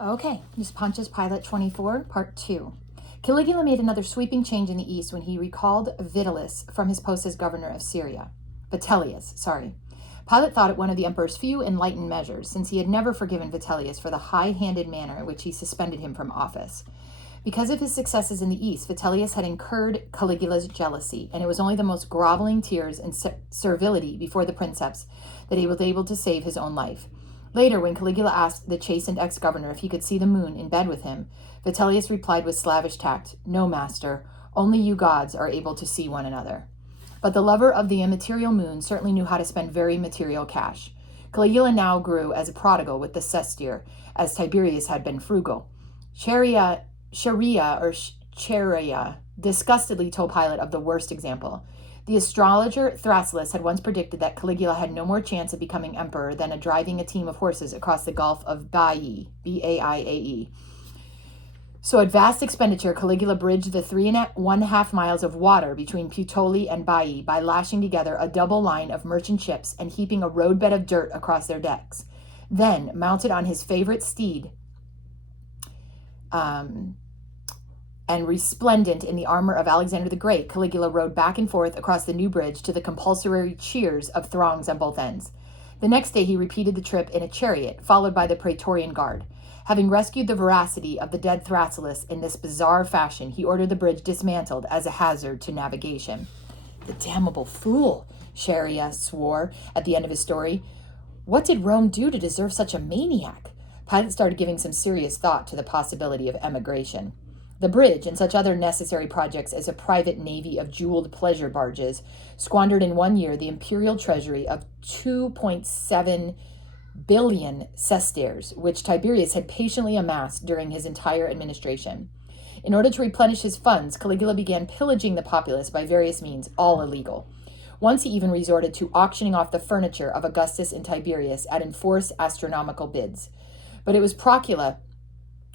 Okay, this is Pontius Pilate 24, Part 2. Caligula made another sweeping change in the east when he recalled Vitellius from his post as governor of Syria. Pilate thought it one of the emperor's few enlightened measures, since he had never forgiven Vitellius for the high-handed manner in which he suspended him from office. Because of his successes in the east, Vitellius had incurred Caligula's jealousy, and it was only the most groveling tears and servility before the princeps that he was able to save his own life. Later, when Caligula asked the chastened ex-governor if he could see the moon in bed with him, Vitellius replied with slavish tact, "No, master, only you gods are able to see one another." But the lover of the immaterial moon certainly knew how to spend very material cash. Caligula now grew as a prodigal with the sestier, as Tiberius had been frugal. Charia disgustedly told Pilate of the worst example. The astrologer Thrasyllus had once predicted that Caligula had no more chance of becoming emperor than driving a team of horses across the Gulf of Baiae, B-A-I-A-E. So at vast expenditure, Caligula bridged the 3.5 miles of water between Puteoli and Baiae by lashing together a double line of merchant ships and heaping a roadbed of dirt across their decks. Then, mounted on his favorite steed, and resplendent in the armor of Alexander the Great, Caligula rode back and forth across the new bridge to the compulsory cheers of throngs on both ends. The next day he repeated the trip in a chariot, followed by the Praetorian Guard. Having rescued the veracity of the dead Thrasyllus in this bizarre fashion, he ordered the bridge dismantled as a hazard to navigation. "The damnable fool," Charia swore at the end of his story. "What did Rome do to deserve such a maniac?" Pilate started giving some serious thought to the possibility of emigration. The bridge and such other necessary projects as a private navy of jeweled pleasure barges squandered in 1 year the imperial treasury of 2.7 billion sesterces, which Tiberius had patiently amassed during his entire administration. In order to replenish his funds, Caligula began pillaging the populace by various means, all illegal. Once he even resorted to auctioning off the furniture of Augustus and Tiberius at enforced astronomical bids. But it was Procula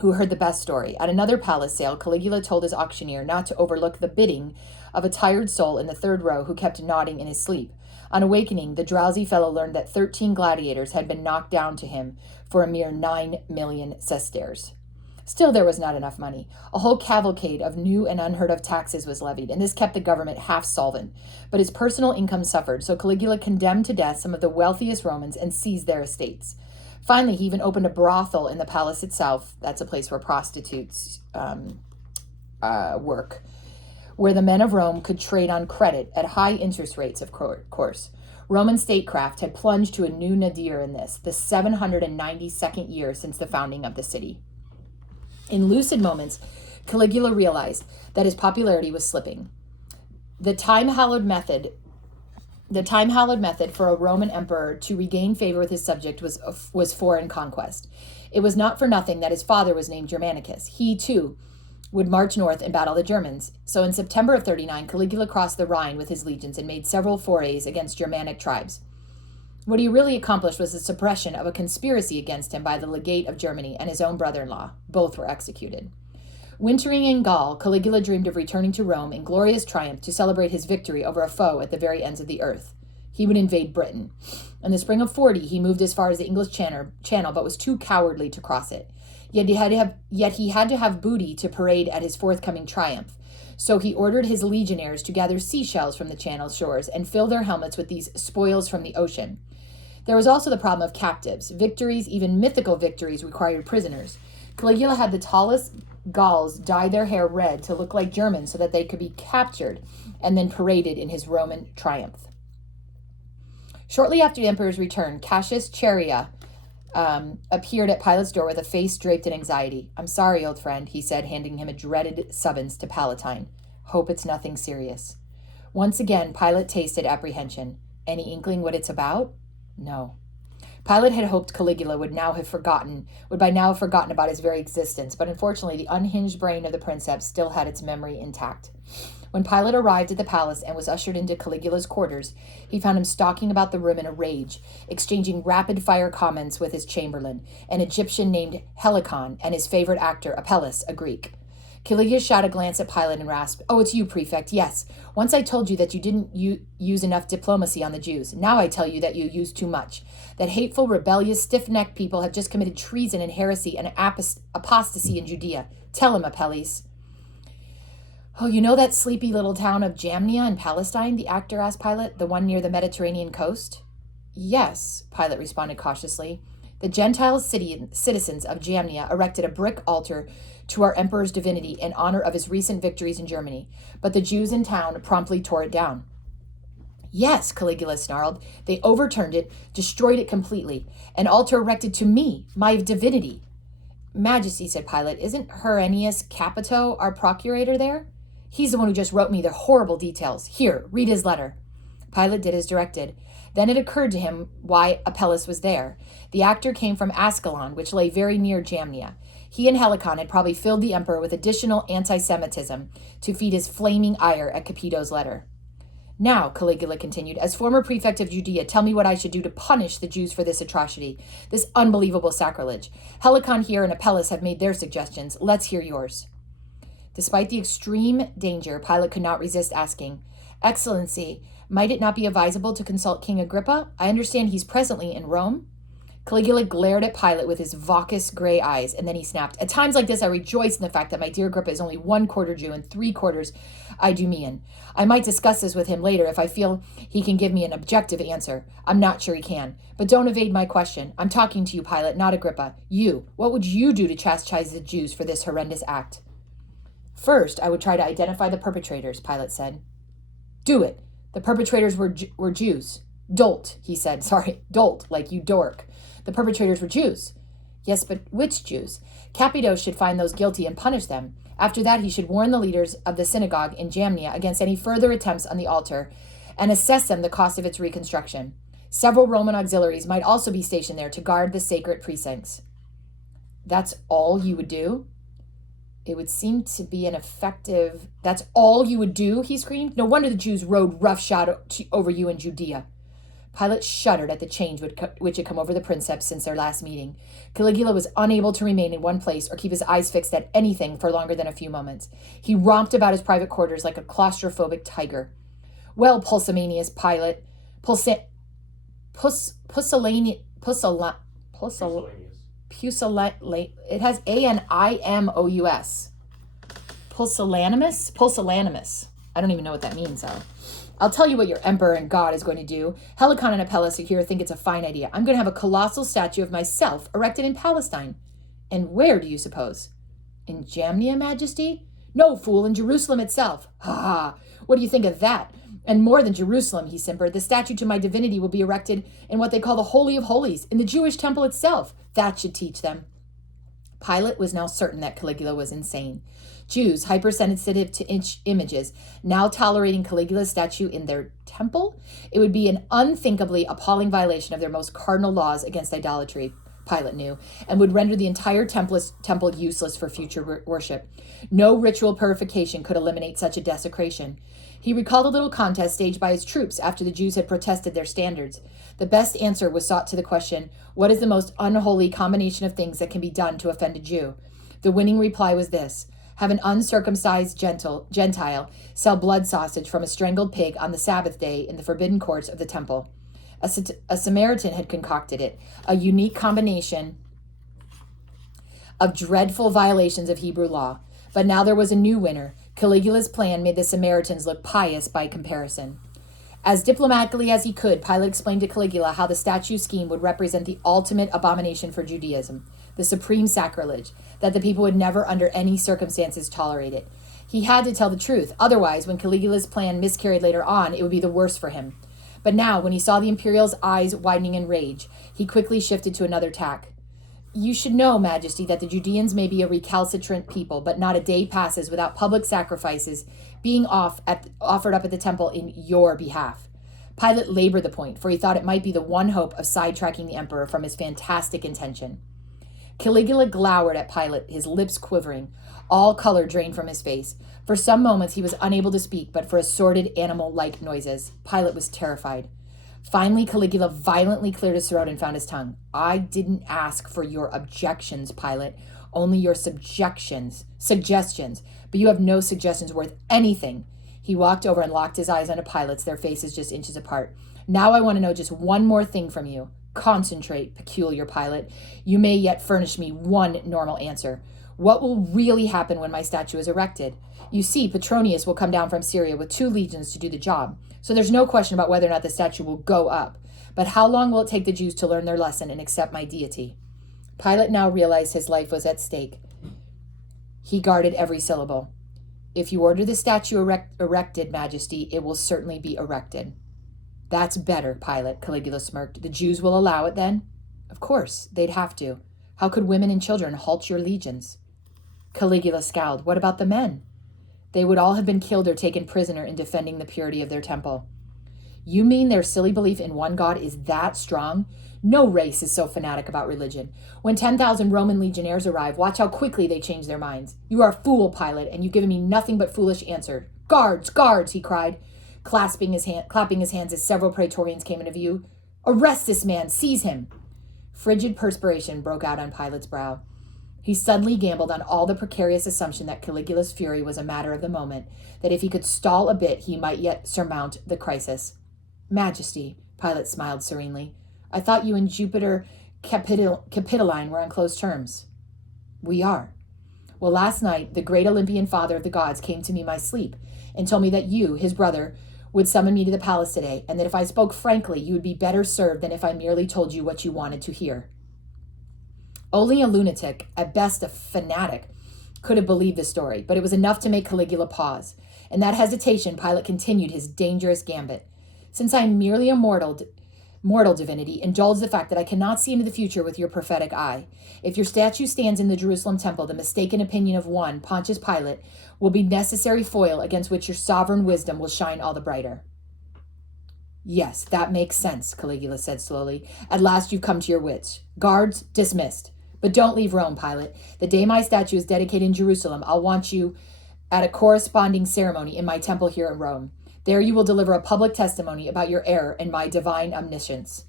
who heard the best story. At another palace sale, Caligula told his auctioneer not to overlook the bidding of a tired soul in the third row who kept nodding in his sleep. On awakening, the drowsy fellow learned that 13 gladiators had been knocked down to him for a mere 9 million sesterces. Still, there was not enough money. A whole cavalcade of new and unheard of taxes was levied, and this kept the government half solvent. But his personal income suffered, so Caligula condemned to death some of the wealthiest Romans and seized their estates. Finally, he even opened a brothel in the palace itself. That's a place where prostitutes work, where the men of Rome could trade on credit at high interest rates, of course. Roman statecraft had plunged to a new nadir in this, the 792nd year since the founding of the city. In lucid moments, Caligula realized that his popularity was slipping. The time-hallowed method for a Roman emperor to regain favor with his subject was foreign conquest. It was not for nothing that his father was named Germanicus. He, too, would march north and battle the Germans. So in September of 39, Caligula crossed the Rhine with his legions and made several forays against Germanic tribes. What he really accomplished was the suppression of a conspiracy against him by the legate of Germany and his own brother-in-law. Both were executed. Wintering in Gaul, Caligula dreamed of returning to Rome in glorious triumph to celebrate his victory over a foe at the very ends of the earth. He would invade Britain. In the spring of 40, he moved as far as the English Channel, but was too cowardly to cross it. Yet he had to have booty to parade at his forthcoming triumph. So he ordered his legionnaires to gather seashells from the Channel shores and fill their helmets with these spoils from the ocean. There was also the problem of captives. Victories, even mythical victories, required prisoners. Caligula had the tallest Gauls dye their hair red to look like Germans so that they could be captured and then paraded in his Roman triumph. Shortly after the emperor's return, Cassius Charia appeared at Pilate's door with a face draped in anxiety. "I'm sorry, old friend," he said, handing him a dreaded summons to Palatine. "Hope it's nothing serious." Once again, Pilate tasted apprehension. Any inkling what it's about? No. Pilate had hoped Caligula would by now have forgotten about his very existence, but unfortunately the unhinged brain of the princeps still had its memory intact. When Pilate arrived at the palace and was ushered into Caligula's quarters, he found him stalking about the room in a rage, exchanging rapid-fire comments with his chamberlain, an Egyptian named Helicon, and his favorite actor, Apelles, a Greek. Caligula shot a glance at Pilate and rasped, "Oh, it's you, prefect. Yes. Once I told you that you didn't use enough diplomacy on the Jews. Now I tell you that you used too much. That hateful, rebellious, stiff-necked people have just committed treason and heresy and apostasy in Judea. Tell him, Apelles." "Oh, you know that sleepy little town of Jamnia in Palestine?" the actor asked Pilate, "the one near the Mediterranean coast?" "Yes," Pilate responded cautiously. "The Gentile citizens of Jamnia erected a brick altar to our emperor's divinity in honor of his recent victories in Germany, but the Jews in town promptly tore it down." "Yes," Caligula snarled. "They overturned it, destroyed it completely. An altar erected to me, my divinity." "Majesty," said Pilate, "isn't Herennius Capito our procurator there? He's the one who just wrote me the horrible details. Here, read his letter." Pilate did as directed. Then it occurred to him why Apelles was there. The actor came from Ascalon, which lay very near Jamnia. He and Helicon had probably filled the emperor with additional anti-Semitism to feed his flaming ire at Capito's letter. "Now," Caligula continued, "as former prefect of Judea, tell me what I should do to punish the Jews for this atrocity, this unbelievable sacrilege. Helicon here and Apelles have made their suggestions. Let's hear yours." Despite the extreme danger, Pilate could not resist asking, "Excellency, might it not be advisable to consult King Agrippa? I understand he's presently in Rome." Caligula glared at Pilate with his vacuous gray eyes, and then he snapped, "At times like this, I rejoice in the fact that my dear Agrippa is only 1/4 Jew and 3/4 Idumean. I might discuss this with him later if I feel he can give me an objective answer. I'm not sure he can. But don't evade my question. I'm talking to you, Pilate, not Agrippa. You. What would you do to chastise the Jews for this horrendous act?" "First, I would try to identify the perpetrators," Pilate said. "Do it. The perpetrators were Jews." "Dolt," he said. "Sorry, dolt, like you dork. The perpetrators were Jews." "Yes, but which Jews? Capito should find those guilty and punish them. After that, he should warn the leaders of the synagogue in Jamnia against any further attempts on the altar and assess them the cost of its reconstruction. Several Roman auxiliaries might also be stationed there to guard the sacred precincts." "That's all you would do?" "It would seem to be an effective..." "That's all you would do?" he screamed. "No wonder the Jews rode roughshod over you in Judea." Pilate shuddered at the change which had come over the princeps since their last meeting. Caligula was unable to remain in one place or keep his eyes fixed at anything for longer than a few moments. He romped about his private quarters like a claustrophobic tiger. "Well, Pusillanimous Pilate, it has Animous. Pusillanimous. I don't even know what that means, though. I'll tell you what your emperor and God is going to do. Helicon and Apelles here think it's a fine idea. I'm going to have a colossal statue of myself erected in Palestine." "And where do you suppose?" "In Jamnia, Majesty?" "No, fool, in Jerusalem itself." "Ha ha! What do you think of that?" "And more than Jerusalem," he simpered. "The statue to my divinity will be erected in what they call the Holy of Holies, in the Jewish temple itself. That should teach them." Pilate was now certain that Caligula was insane. Jews, hypersensitive to images, now tolerating Caligula's statue in their temple? It would be an unthinkably appalling violation of their most cardinal laws against idolatry, Pilate knew, and would render the entire temple useless for future worship. No ritual purification could eliminate such a desecration. He recalled a little contest staged by his troops after the Jews had protested their standards. The best answer was sought to the question, what is the most unholy combination of things that can be done to offend a Jew? The winning reply was this: have an uncircumcised Gentile sell blood sausage from a strangled pig on the Sabbath day in the forbidden courts of the temple. A Samaritan had concocted it, a unique combination of dreadful violations of Hebrew law. But now there was a new winner. Caligula's plan made the Samaritans look pious by comparison. As diplomatically as he could, Pilate explained to Caligula how the statue scheme would represent the ultimate abomination for Judaism, the supreme sacrilege, that the people would never under any circumstances tolerate it. He had to tell the truth, otherwise, when Caligula's plan miscarried later on, it would be the worse for him. But now, when he saw the imperial's eyes widening in rage, he quickly shifted to another tack. You should know, Majesty, that the Judeans may be a recalcitrant people, but not a day passes without public sacrifices being offered up at the temple in your behalf. Pilate labored the point, for he thought it might be the one hope of sidetracking the emperor from his fantastic intention. Caligula glowered at Pilate, his lips quivering. All color drained from his face. For some moments he was unable to speak, but for assorted animal-like noises. Pilate was terrified. Finally, Caligula violently cleared his throat and found his tongue. I didn't ask for your objections, Pilate. only your suggestions, but you have no suggestions worth anything. He walked over and locked his eyes onto Pilate's, their faces just inches apart. Now I want to know just one more thing from you. Concentrate, peculiar Pilate. You may yet furnish me one normal answer. What will really happen when my statue is erected? You see, Petronius will come down from Syria with 2 legions to do the job. So there's no question about whether or not the statue will go up. But how long will it take the Jews to learn their lesson and accept my deity? Pilate now realized his life was at stake. He guarded every syllable. If you order the statue erected, Majesty, it will certainly be erected. That's better, Pilate, Caligula smirked. The Jews will allow it then? Of course, they'd have to. How could women and children halt your legions? Caligula scowled. What about the men? They would all have been killed or taken prisoner in defending the purity of their temple. You mean their silly belief in one God is that strong? No race is so fanatic about religion. When 10,000 Roman legionnaires arrive, watch how quickly they change their minds. You are a fool, Pilate, and you've given me nothing but foolish answer. Guards, guards, he cried, clapping his hands as several praetorians came into view. Arrest this man, seize him. Frigid perspiration broke out on Pilate's brow. He suddenly gambled on all the precarious assumption that Caligula's fury was a matter of the moment, that if he could stall a bit, he might yet surmount the crisis. Majesty, Pilate smiled serenely, I thought you and Jupiter Capitoline were on close terms. We are. Well, last night, the great Olympian father of the gods came to me in my sleep and told me that you, his brother, would summon me to the palace today, and that if I spoke frankly, you would be better served than if I merely told you what you wanted to hear. Only a lunatic, at best a fanatic, could have believed the story, but it was enough to make Caligula pause. In that hesitation, Pilate continued his dangerous gambit. Since I am merely a mortal divinity, indulge the fact that I cannot see into the future with your prophetic eye. If your statue stands in the Jerusalem temple, the mistaken opinion of one, Pontius Pilate, will be necessary foil against which your sovereign wisdom will shine all the brighter. Yes, that makes sense, Caligula said slowly. At last you've come to your wits. Guards, dismissed. But don't leave Rome, Pilate. The day my statue is dedicated in Jerusalem, I'll want you at a corresponding ceremony in my temple here in Rome. There you will deliver a public testimony about your error and my divine omniscience.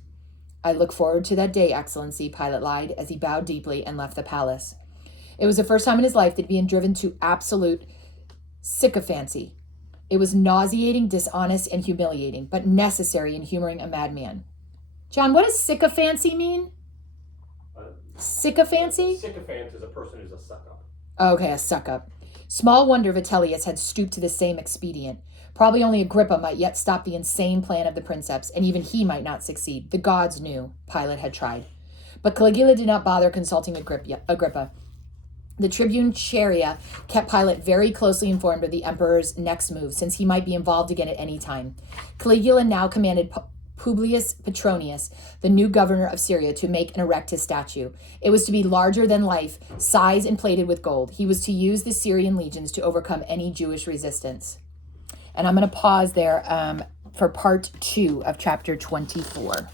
I look forward to that day, Excellency, Pilate lied as he bowed deeply and left the palace. It was the first time in his life that he'd been driven to absolute sycophancy. It was nauseating, dishonest, and humiliating, but necessary in humoring a madman. John, what does sycophancy mean? Sycophancy? Sycophant is a person who's a suck-up. Okay, a suck-up. Small wonder Vitellius had stooped to the same expedient. Probably only Agrippa might yet stop the insane plan of the princeps, and even he might not succeed. The gods knew Pilate had tried. But Caligula did not bother consulting Agrippa. The tribune Charia kept Pilate very closely informed of the emperor's next move, since he might be involved again at any time. Caligula now commanded Publius Petronius, the new governor of Syria, to make and erect his statue. It was to be larger than life, size and plated with gold. He was to use the Syrian legions to overcome any Jewish resistance. And I'm going to pause there for part 2 of chapter 24.